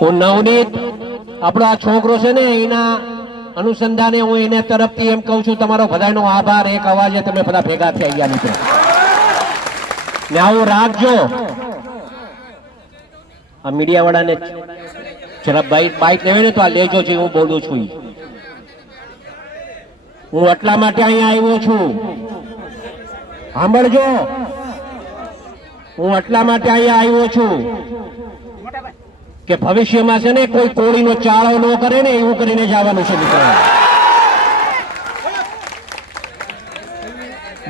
હું નવનીત આપણો આ છોકરો છે ને એના અનુસંધાને હું એને તરફથી એમ કહું છું તમારો બધાનો આભાર. એક અવાજે તમે બધા ભેગા થઈ ગયા મિત્રો ને આવું રાખજો. આ મીડિયા વાળાને જરા બાઈક લેવે ને તો આ લેજો જે હું બોલું છું. હું એટલા માટે અહીંયા આવ્યો છું, સાંભળજો. હું એટલા માટે અહીંયા આવ્યો છું કે ભવિષ્યમાં છે ને કોઈ કોળીનો ચાળો ન કરે ને એવું કરીને જવાનું છે મિત્રો.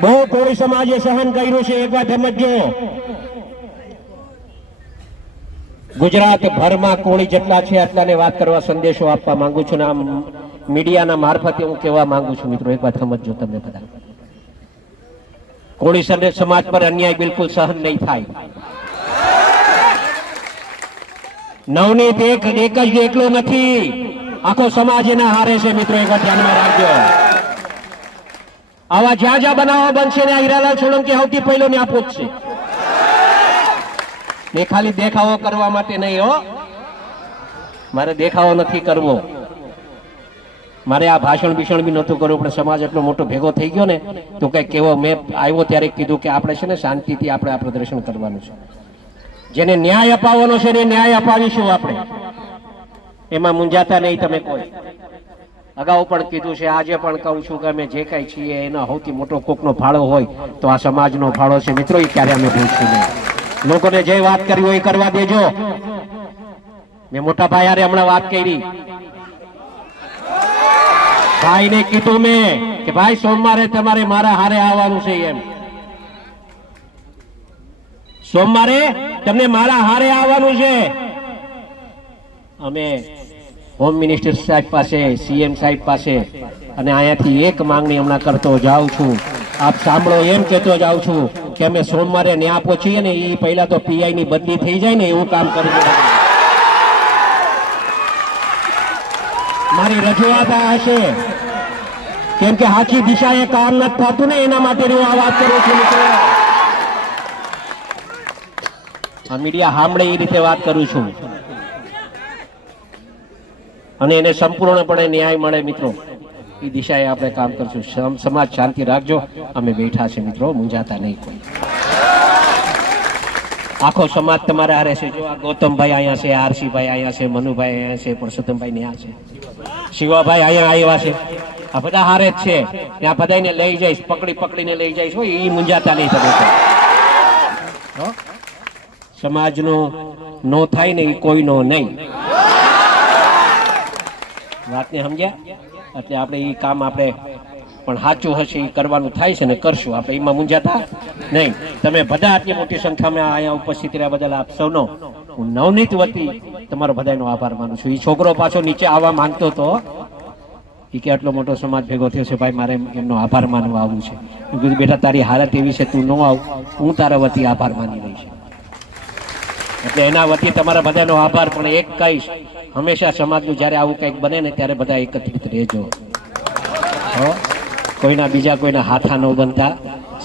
બહુ કોળી સમાજે સહન કર્યું છે, એક વાત સમજજો. ગુજરાત ભરમાં કોળી જેટલા છે એટલાને વાત કરવા સંદેશો આપવા માંગુ છું ને આમ મીડિયાના મારફતે હું કહેવા માંગુ છું મિત્રો. એક વાત સમજજો તમે બધા, કોળી સમાજ પર અન્યાય બિલકુલ સહન નહીં થાય. નવનીત એક જ એકલો નથી, આખો સમાજ એના હારે છે મિત્રો. એક વાત ધ્યાનમાં રાખજો. આવા જ્યાં જ્યાં બનાવો બનશે ને હીરાલાલ સોલંકી સૌથી પહેલો ને આપો જ છે. એ ખાલી દેખાવો કરવા માટે નહીં હો, મારે દેખાવો નથી કરવો, મારે આ ભાષણ ભીષણ બી નહોતું કરવું. પણ સમાજ એટલો મોટો ભેગો થઈ ગયો ને તો કઈ કેવો મેં આવ્યો ત્યારે કીધું કે આપણે છે ને શાંતિથી આપણે આ પ્રદર્શન કરવાનું છે. જેને ન્યાય અપાવવાનો છે ને ન્યાય અપાવીશું આપણે, એમાં મૂંઝાતા નહીં તમે કોઈ. અગાઉ પણ કીધું છે, આજે પણ કહું છું કે અમે જે કઈ છીએ એનો સૌથી મોટો કોકનો ફાળો હોય તો આ સમાજનો ફાળો છે મિત્રો. એ ક્યારે અમે ભૂલશું નહીં. લોકોને જે વાત કરી હોય એ કરવા દેજો. મેં મોટા ભાઈ હારે હમણાં વાત કરી, ભાઈને કીધું મેં કે ભાઈ સોમવારે તમારે મારા હારે આવવાનું છે. એમ સોમવારે તમને મારા હારે આવવાનું છે. અમે હોમ મિનિસ્ટર સાહેબ પાસે, સીએમ સાહેબ પાસે અને અહીંયાથી એક માંગણી હમણાં કરતો જાઉં છું. આપ સાંભળો, એમ કહેતો જાઉં છું કે અમે સોમવારે ન્યા પહોંચીએ ને એ પહેલા તો પીઆઈ ની બદલી થઈ જાય ને એવું કામ કરવું. મારી રજૂઆત હશે, કેમ કે સાચી દિશાએ કામ નથી થતું ને એના માટે હું આ વાત કરું છું મિત્રો. આ મીડિયા સાંભળે એ રીતે વાત કરું છું અને એને સંપૂર્ણપણે ન્યાય મળે મિત્રો એ દિશાએ આપણે કામ કરશું. સમાજ શાંતિ રાખજો, અમે બેઠા છે મિત્રો, મૂંઝાતા નહીં કોઈ. આખો સમાજ તમારે હારે છે. જો આ ગૌતમભાઈ અહીંયા છે, આરસીભાઈ અહીંયા છે, મનુભાઈ અહીંયા છે, પરસોત્તમભાઈ ત્યાં છે, શિવાભાઈ અહીંયા આવ્યા છે. આ બધા હારે જ છે. ત્યાં બધાને લઈ જઈશ, પકડીને લઈ જઈશ. હોય એ મૂંઝાતા નહીં તમે. સમાજનો નો થાય ને એ કોઈનો નહીં. વાતને સમજ્યા? એટલે આપણે એ કામ આપણે પણ સાચું હશે એ કરવાનું થાય છે ને કરશું આપણે, એમાં મૂંઝાતા નહીં. તમે બધા આટલી મોટી સંખ્યામાં અહીંયા ઉપસ્થિત રહ્યા બદલ આપ સૌનો હું નવનીત વતી તમારો બધાનો આભાર માનું છું. એ છોકરો પાછો નીચે આવવા માંગતો હતો, એ કે આટલો મોટો સમાજ ભેગો થયો છે ભાઈ, મારે એમનો આભાર માનવા આવવું છે. મેં કીધું બેટા તારી હાલત એવી છે, તું ન આવ, હું તારા વતી આભાર માની રહીશ. એટલે એના વતી તમારા બધાનો આભાર. પણ એક કહીશ, હંમેશા સમાજનું જ્યારે આવું કંઈક બને ને ત્યારે બધા એકત્રિત રહેજો. કોઈના બીજા કોઈના હાથા ન બનતા,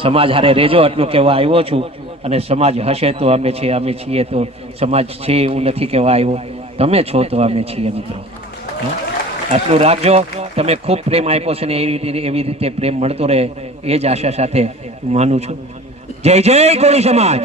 સમાજ હારે રહેજો. એટલું કહેવા આવ્યો છું. અને સમાજ હશે તો અમે છીએ, અમે છીએ તો સમાજ છે એવું નથી કહેવા આવ્યો. તમે છો તો અમે છીએ મિત્રો. આટલું રાખજો. તમે ખૂબ પ્રેમ આપ્યો છે ને એવી રીતે પ્રેમ મળતો રહે એ જ આશા સાથે હું માનું છું. જય જય કોળી સમાજ.